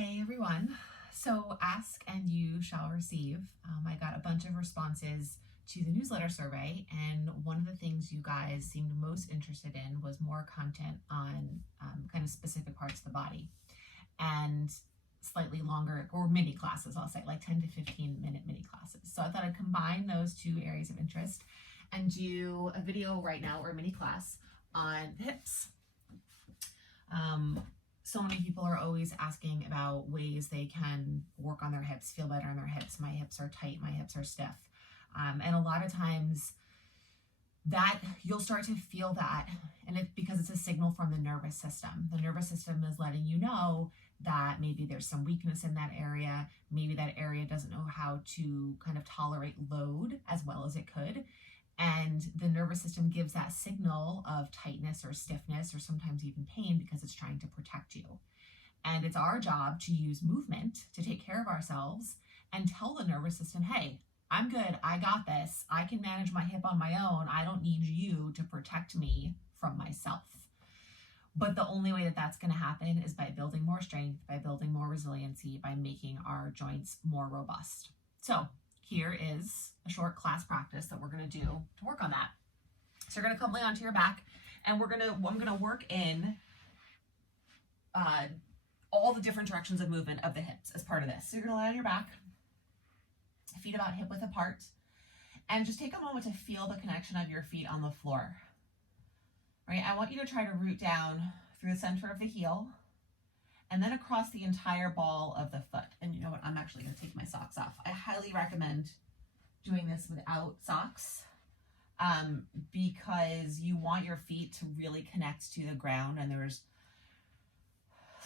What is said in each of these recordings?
Hey everyone. So ask and you shall receive. I got a bunch of responses to the newsletter survey, and one of the things you guys seemed most interested in was more content on kind of specific parts of the body and slightly longer or mini classes, I'll say like 10 to 15-minute mini classes. So I thought I'd combine those two areas of interest and do a video right now or a mini class on hips. So many people are always asking about ways they can work on their hips, feel better on their hips. My hips are tight, my hips are stiff. And a lot of times that you'll start to feel that, and it's because it's a signal from the nervous system. The nervous system is letting you know that maybe there's some weakness in that area. Maybe that area doesn't know how to kind of tolerate load as well as it could. And the nervous system gives that signal of tightness or stiffness or sometimes even pain because it's trying to protect you. And it's our job to use movement to take care of ourselves and tell the nervous system, hey, I'm good, I got this, I can manage my hip on my own, I don't need you to protect me from myself. But the only way that that's going to happen is by building more strength, by building more resiliency, by making our joints more robust. So here is a short class practice that we're going to do to work on that. So you're going to come lay onto your back, and I'm going to work in all the different directions of movement of the hips as part of this. So you're going to lay on your back, feet about hip width apart, and just take a moment to feel the connection of your feet on the floor. Right? I want you to try to root down through the center of the heel and then across the entire ball of the foot. And you know what? I'm actually going to take my socks off. I highly recommend doing this without socks because you want your feet to really connect to the ground, and there's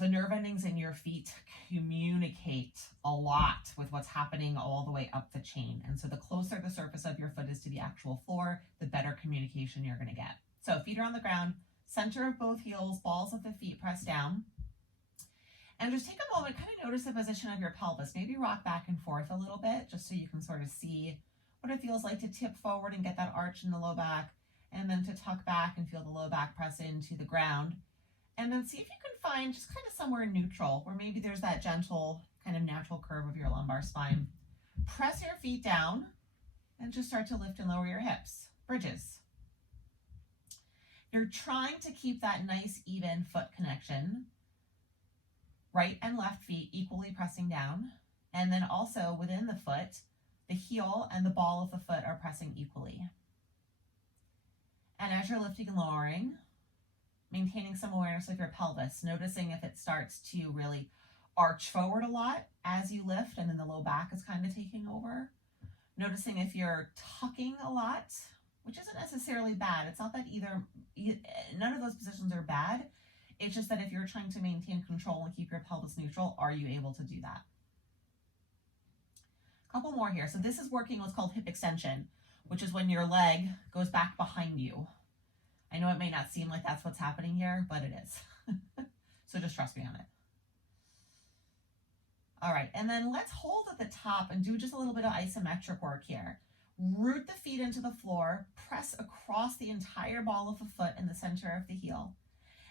the nerve endings in your feet communicate a lot with what's happening all the way up the chain. And so the closer the surface of your foot is to the actual floor, the better communication you're going to get. So feet are on the ground, center of both heels, balls of the feet pressed down. And just take a moment, kind of notice the position of your pelvis. Maybe rock back and forth a little bit just so you can sort of see what it feels like to tip forward and get that arch in the low back, and then to tuck back and feel the low back press into the ground. And then see if you can find just kind of somewhere neutral where maybe there's that gentle kind of natural curve of your lumbar spine. Press your feet down and just start to lift and lower your hips. Bridges. You're trying to keep that nice even foot connection. Right and left feet equally pressing down. And then also within the foot, the heel and the ball of the foot are pressing equally. And as you're lifting and lowering, maintaining some awareness of your pelvis, noticing if it starts to really arch forward a lot as you lift and then the low back is kind of taking over. Noticing if you're tucking a lot, which isn't necessarily bad. It's not that none of those positions are bad. It's just that if you're trying to maintain control and keep your pelvis neutral, are you able to do that? A couple more here. So this is working what's called hip extension, which is when your leg goes back behind you. I know it may not seem like that's what's happening here, but it is. So just trust me on it. All right, and then let's hold at the top and do just a little bit of isometric work here. Root the feet into the floor, press across the entire ball of the foot in the center of the heel.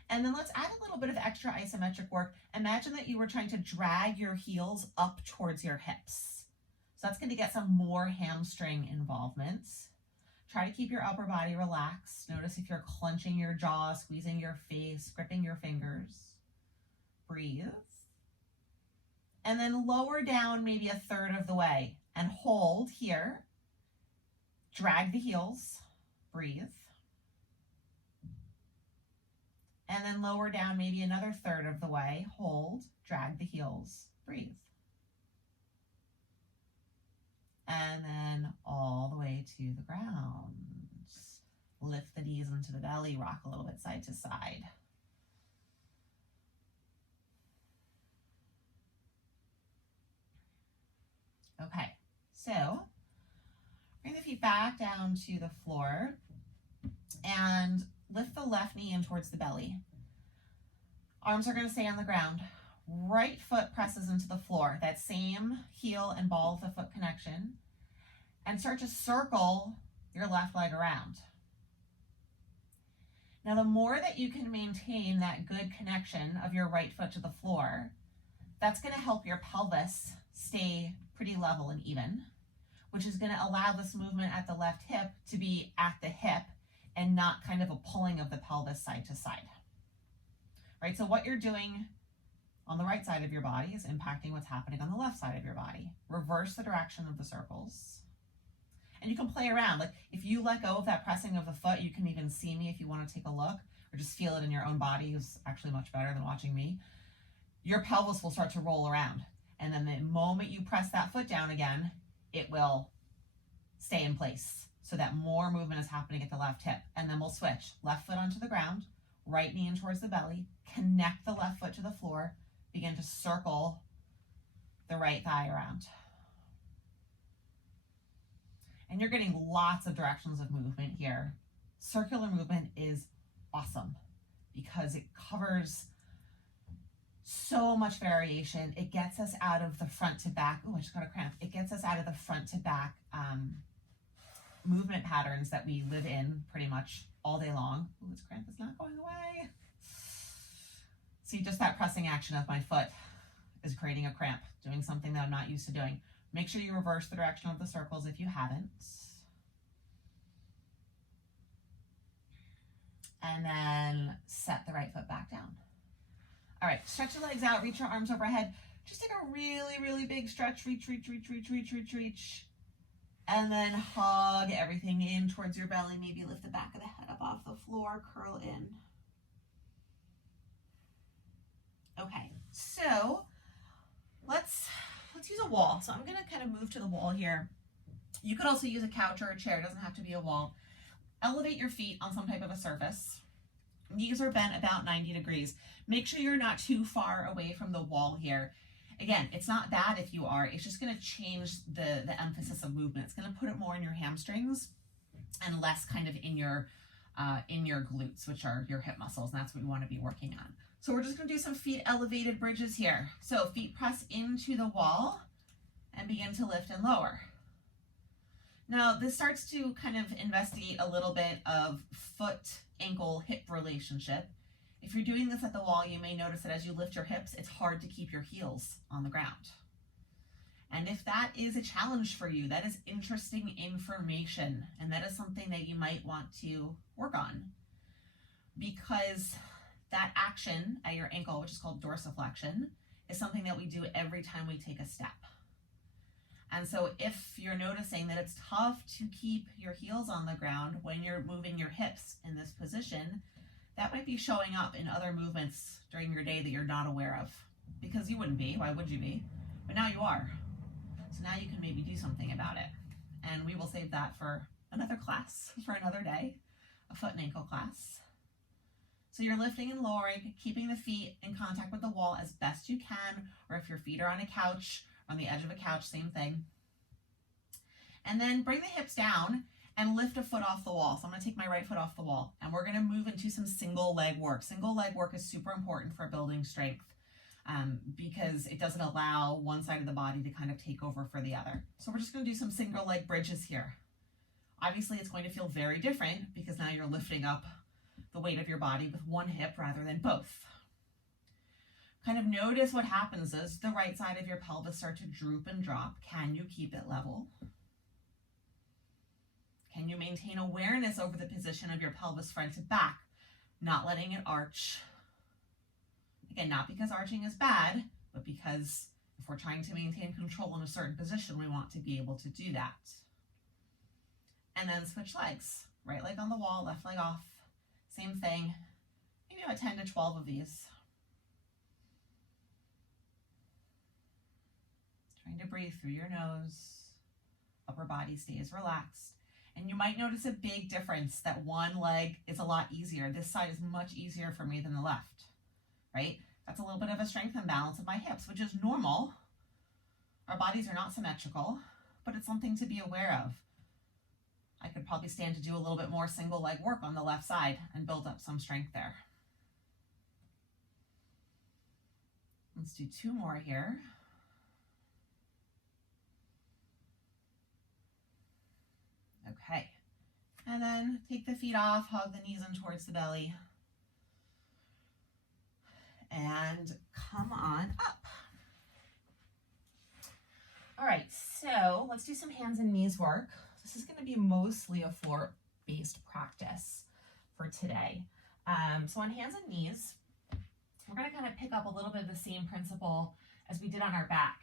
And then let's add a little bit of extra isometric work. Imagine that you were trying to drag your heels up towards your hips. So that's going to get some more hamstring involvement. Try to keep your upper body relaxed. Notice if you're clenching your jaw, squeezing your face, gripping your fingers. Breathe. And then lower down maybe a third of the way and hold here. Drag the heels. Breathe. And then lower down maybe another third of the way. Hold, drag the heels, breathe. And then all the way to the ground. Lift the knees into the belly, rock a little bit side to side. Okay, so bring the feet back down to the floor and lift the left knee in towards the belly. Arms are going to stay on the ground. Right foot presses into the floor, that same heel and ball of the foot connection, and start to circle your left leg around. Now, the more that you can maintain that good connection of your right foot to the floor, That's going to help your pelvis stay pretty level and even, which is going to allow this movement at the left hip to be at the hip and not kind of a pulling of the pelvis side to side. Right? So what you're doing on the right side of your body is impacting what's happening on the left side of your body. Reverse the direction of the circles. And you can play around. Like if you let go of that pressing of the foot, you can even see me if you want to take a look, or just feel it in your own body. It's actually much better than watching me. Your pelvis will start to roll around. And then the moment you press that foot down again, it will stay in place so that more movement is happening at the left hip. And then we'll switch. Left foot onto the ground, right knee in towards the belly, connect the left foot to the floor, begin to circle the right thigh around. And you're getting lots of directions of movement here. Circular movement is awesome because it covers so much variation. It gets us out of the front to back. Oh, I just got a cramp. It gets us out of the front to back movement patterns that we live in pretty much all day long. Oh, this cramp is not going away. See, just that pressing action of my foot is creating a cramp, doing something that I'm not used to doing. Make sure you reverse the direction of the circles if you haven't. And then set the right foot back down. All right, stretch your legs out, reach your arms overhead. Just take a really, really big stretch, reach, reach, reach, reach, reach, reach, reach. And then hug everything in towards your belly. Maybe lift the back of the head up off the floor, curl in. Okay, so let's use a wall. So I'm gonna kind of move to the wall here. You could also use a couch or a chair, it doesn't have to be a wall. Elevate your feet on some type of a surface. Knees are bent about 90 degrees. Make sure you're not too far away from the wall here. Again, it's not bad if you are, it's just gonna change the emphasis of movement. It's gonna put it more in your hamstrings and less kind of in your glutes, which are your hip muscles, and that's what we wanna be working on. So we're just gonna do some feet elevated bridges here. So feet press into the wall and begin to lift and lower. Now this starts to kind of investigate a little bit of foot, ankle, hip relationship. If you're doing this at the wall, you may notice that as you lift your hips, it's hard to keep your heels on the ground. And if that is a challenge for you, that is interesting information, and that is something that you might want to work on, because that action at your ankle, which is called dorsiflexion, is something that we do every time we take a step. And so if you're noticing that it's tough to keep your heels on the ground when you're moving your hips in this position, that might be showing up in other movements during your day that you're not aware of, because you wouldn't be. Why would you be? But now you are. So now you can maybe do something about it. And we will save that for another class, for another day, a foot and ankle class. So you're lifting and lowering, keeping the feet in contact with the wall as best you can, or if your feet are on a couch, on the edge of a couch, same thing. And then bring the hips down and lift a foot off the wall. So I'm gonna take my right foot off the wall, and we're gonna move into some single leg work. Single leg work is super important for building strength because it doesn't allow one side of the body to kind of take over for the other. So we're just gonna do some single leg bridges here. Obviously it's going to feel very different because now you're lifting up the weight of your body with one hip rather than both. Kind of notice what happens as the right side of your pelvis start to droop and drop. Can you keep it level? Can you maintain awareness over the position of your pelvis front to back, not letting it arch? Again, not because arching is bad, but because if we're trying to maintain control in a certain position, we want to be able to do that. And then switch legs. Right leg on the wall, left leg off. Same thing. Maybe about 10 to 12 of these. Trying to breathe through your nose. Upper body stays relaxed. And you might notice a big difference that one leg is a lot easier. This side is much easier for me than the left, right? That's a little bit of a strength imbalance of my hips, which is normal. Our bodies are not symmetrical, but it's something to be aware of. I could probably stand to do a little bit more single leg work on the left side and build up some strength there. Let's do 2 more here. Okay, and then take the feet off, hug the knees in towards the belly, and come on up. All right, so let's do some hands and knees work. This is going to be mostly a floor-based practice for today. So on hands and knees, we're going to kind of pick up a little bit of the same principle as we did on our back.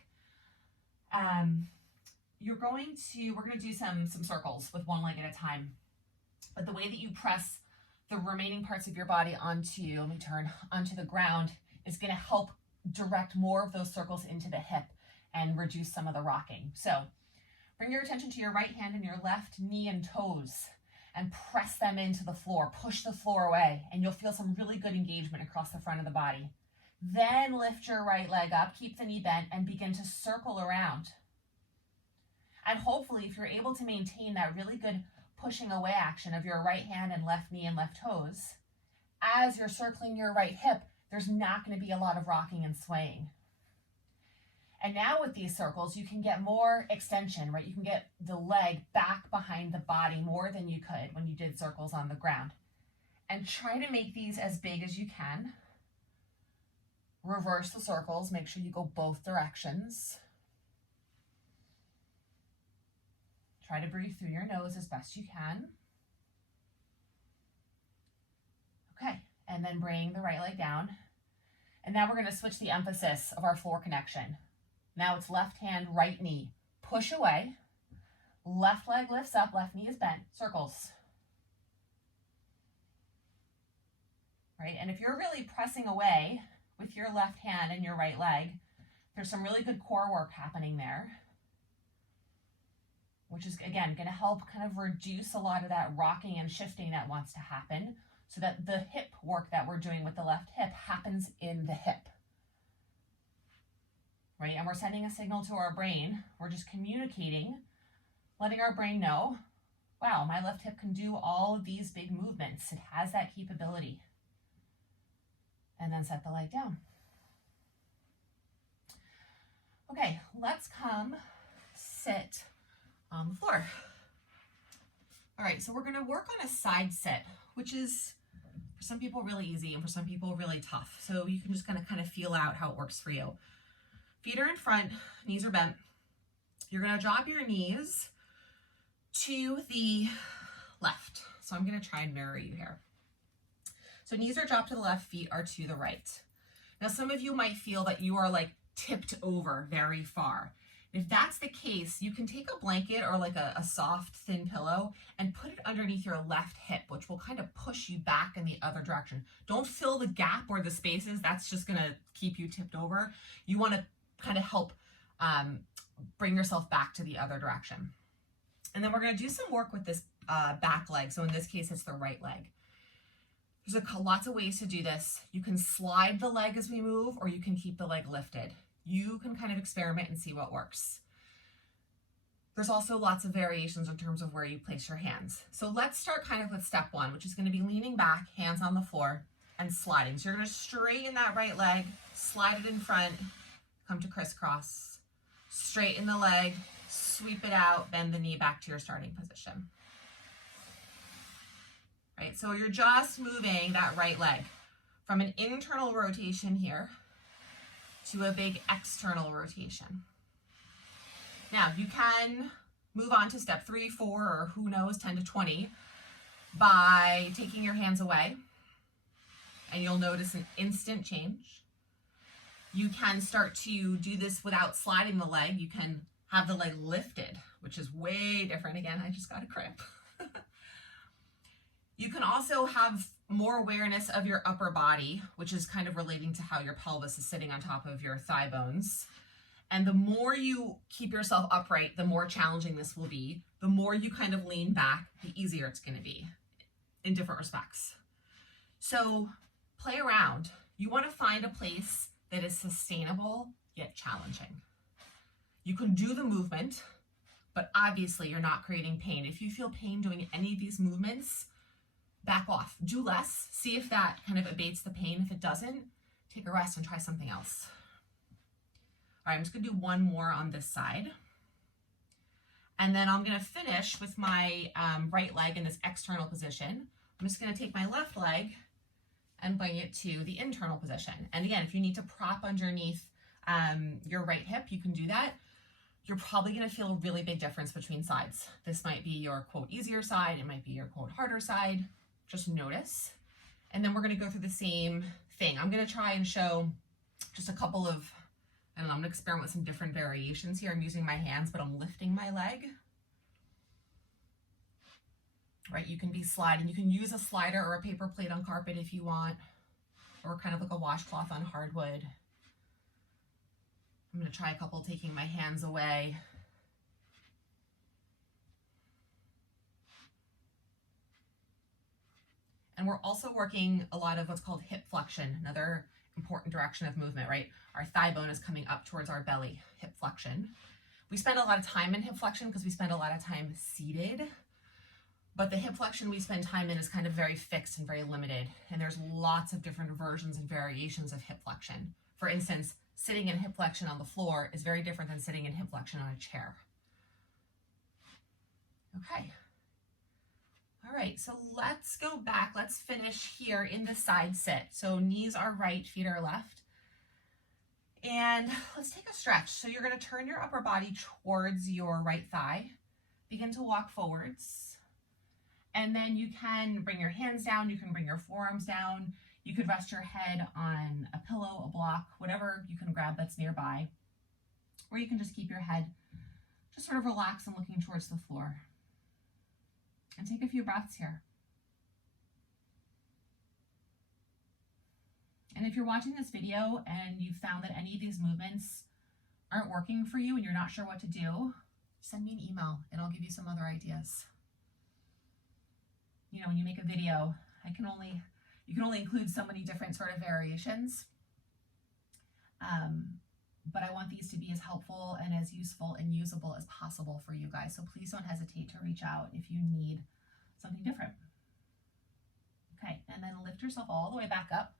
We're going to do some circles with one leg at a time. But the way that you press the remaining parts of your body onto the ground is going to help direct more of those circles into the hip and reduce some of the rocking. So bring your attention to your right hand and your left knee and toes and press them into the floor. Push the floor away and you'll feel some really good engagement across the front of the body. Then lift your right leg up, keep the knee bent, and begin to circle around. And hopefully, if you're able to maintain that really good pushing away action of your right hand and left knee and left toes, as you're circling your right hip, there's not going to be a lot of rocking and swaying. And now with these circles, you can get more extension, right? You can get the leg back behind the body more than you could when you did circles on the ground. And try to make these as big as you can. Reverse the circles, make sure you go both directions. Try to breathe through your nose as best you can. Okay, and then bring the right leg down. And now we're going to switch the emphasis of our floor connection. Now it's left hand, right knee. Push away. Left leg lifts up, left knee is bent. Circles. Right, and if you're really pressing away with your left hand and your right leg, there's some really good core work happening there, which is, again, going to help kind of reduce a lot of that rocking and shifting that wants to happen so that the hip work that we're doing with the left hip happens in the hip. Right? And we're sending a signal to our brain. We're just communicating, letting our brain know, wow, my left hip can do all of these big movements. It has that capability. And then set the leg down. Okay, let's come sit on the floor. All right, so we're going to work on a side sit, which is for some people really easy and for some people really tough. So you can just kind of feel out how it works for you. Feet are in front, knees are bent. You're going to drop your knees to the left. So I'm going to try and mirror you here. So knees are dropped to the left, feet are to the right. Now some of you might feel that you are like tipped over very far. If that's the case, you can take a blanket or like a soft, thin pillow and put it underneath your left hip, which will kind of push you back in the other direction. Don't fill the gap or the spaces. That's just going to keep you tipped over. You want to kind of help bring yourself back to the other direction. And then we're going to do some work with this back leg. So in this case, it's the right leg. There's lots of ways to do this. You can slide the leg as we move, or you can keep the leg lifted. You can kind of experiment and see what works. There's also lots of variations in terms of where you place your hands. So let's start kind of with step one, which is going to be leaning back, hands on the floor, and sliding. So you're going to straighten that right leg, slide it in front, come to crisscross, straighten the leg, sweep it out, bend the knee back to your starting position. Right, so you're just moving that right leg from an internal rotation here to a big external rotation. Now, you can move on to step 3, 4, or who knows, 10 to 20 by taking your hands away, and you'll notice an instant change. You can start to do this without sliding the leg. You can have the leg lifted, which is way different. Again, I just got a cramp. You can also have more awareness of your upper body, which is kind of relating to how your pelvis is sitting on top of your thigh bones. And the more you keep yourself upright, the more challenging this will be. The more you kind of lean back, the easier it's going to be in different respects. So play around. You want to find a place that is sustainable yet challenging. You can do the movement, but obviously you're not creating pain. If you feel pain doing any of these movements, back off, do less, see if that kind of abates the pain. If it doesn't, take a rest and try something else. All right, I'm just gonna do one more on this side. And then I'm gonna finish with my right leg in this external position. I'm just gonna take my left leg and bring it to the internal position. And again, if you need to prop underneath your right hip, you can do that. you're probably going to feel a really big difference between sides. This might be your quote easier side. It might be your quote harder side. Just notice. And then we're going to go through the same thing. I'm going to try and show just a couple of, I don't know, I'm going to experiment with some different variations here. I'm using my hands, but I'm lifting my leg. Right, you can be sliding. You can use a slider or a paper plate on carpet if you want, or kind of like a washcloth on hardwood. I'm going to try a couple taking my hands away. And we're also working a lot of what's called hip flexion, another important direction of movement, right? Our thigh bone is coming up towards our belly, hip flexion. We spend a lot of time in hip flexion because we spend a lot of time seated, but the hip flexion we spend time in is kind of very fixed and very limited. And there's lots of different versions and variations of hip flexion. For instance, sitting in hip flexion on the floor is very different than sitting in hip flexion on a chair. Okay. All right, so let's go back. Let's finish here in the side sit. So knees are right, feet are left. And let's take a stretch. So you're going to turn your upper body towards your right thigh. Begin to walk forwards. And then you can bring your hands down. You can bring your forearms down. You could rest your head on a pillow, a block, whatever you can grab that's nearby. Or you can just keep your head just sort of relaxed and looking towards the floor. And take a few breaths here. And if you're watching this video and you found that any of these movements aren't working for you and you're not sure what to do, send me an email and I'll give you some other ideas. You know, when you make a video, you can only include so many different sort of variations. But I want these to be as helpful and as useful and usable as possible for you guys. So please don't hesitate to reach out if you need something different. Okay, and then lift yourself all the way back up.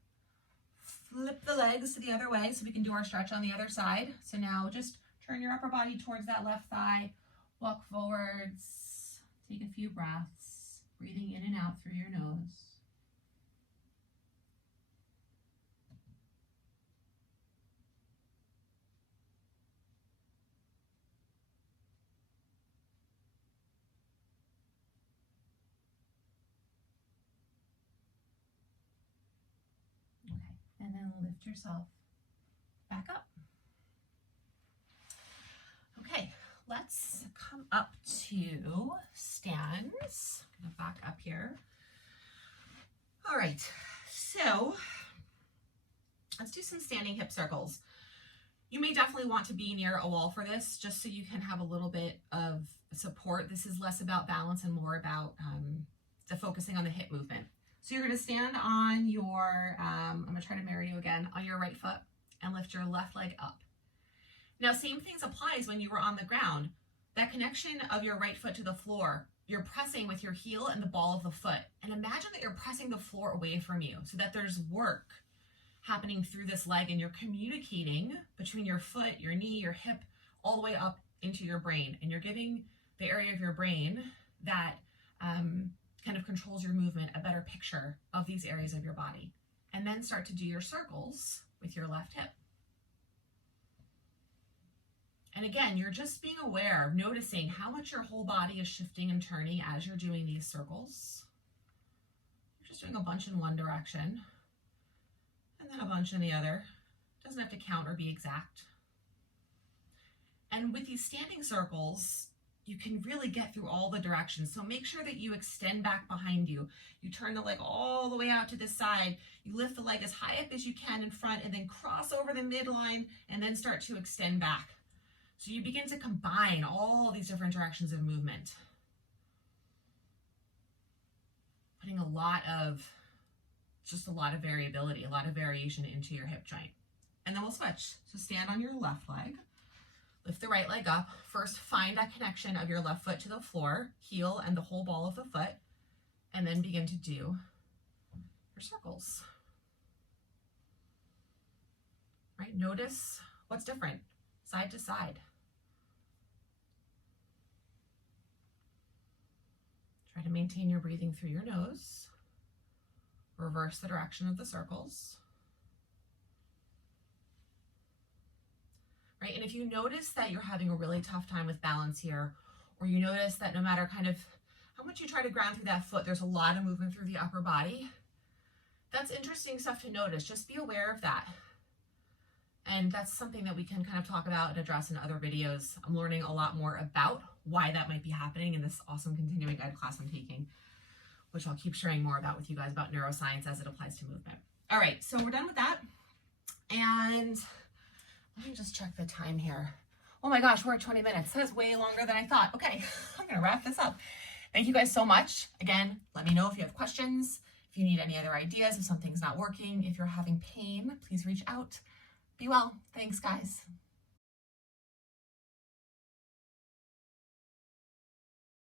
Flip the legs to the other way so we can do our stretch on the other side. So now just turn your upper body towards that left thigh. Walk forwards. Take a few breaths, breathing in and out through your nose. And then lift yourself back up. Okay, let's come up to stands. I'm gonna back up here. All right, so let's do some standing hip circles. You may definitely want to be near a wall for this, just so you can have a little bit of support. This is less about balance and more about the focusing on the hip movement. So you're going to stand on your, I'm going to try to mirror you again, on your right foot and lift your left leg up. Now, same things applies when you were on the ground. That connection of your right foot to the floor, you're pressing with your heel and the ball of the foot. And imagine that you're pressing the floor away from you so that there's work happening through this leg and you're communicating between your foot, your knee, your hip, all the way up into your brain. And you're giving the area of your brain that kind of controls your movement a better picture of these areas of your body. And then start to do your circles with your left hip. And again, you're just being aware, noticing how much your whole body is shifting and turning as you're doing these circles. You're just doing a bunch in one direction and then a bunch in the other. Doesn't have to count or be exact. And with these standing circles, you can really get through all the directions. So make sure that you extend back behind you. You turn the leg all the way out to the side. You lift the leg as high up as you can in front and then cross over the midline and then start to extend back. So you begin to combine all these different directions of movement. Putting just a lot of variability, a lot of variation into your hip joint. And then we'll switch. So stand on your left leg. Lift the right leg up. First, find that connection of your left foot to the floor, heel and the whole ball of the foot, and then begin to do your circles. Right? Notice what's different, side to side. Try to maintain your breathing through your nose. Reverse the direction of the circles. right? And if you notice that you're having a really tough time with balance here, or you notice that no matter kind of how much you try to ground through that foot, there's a lot of movement through the upper body, that's interesting stuff to notice. Just be aware of that. And that's something that we can kind of talk about and address in other videos. I'm learning a lot more about why that might be happening in this awesome continuing ed class I'm taking, which I'll keep sharing more about with you guys about neuroscience as it applies to movement. All right, so we're done with that. And let me just check the time here. Oh my gosh, we're at 20 minutes. That is way longer than I thought. Okay, I'm gonna wrap this up. Thank you guys so much. Again, let me know if you have questions, if you need any other ideas, if something's not working, if you're having pain, please reach out. Be well. Thanks, guys.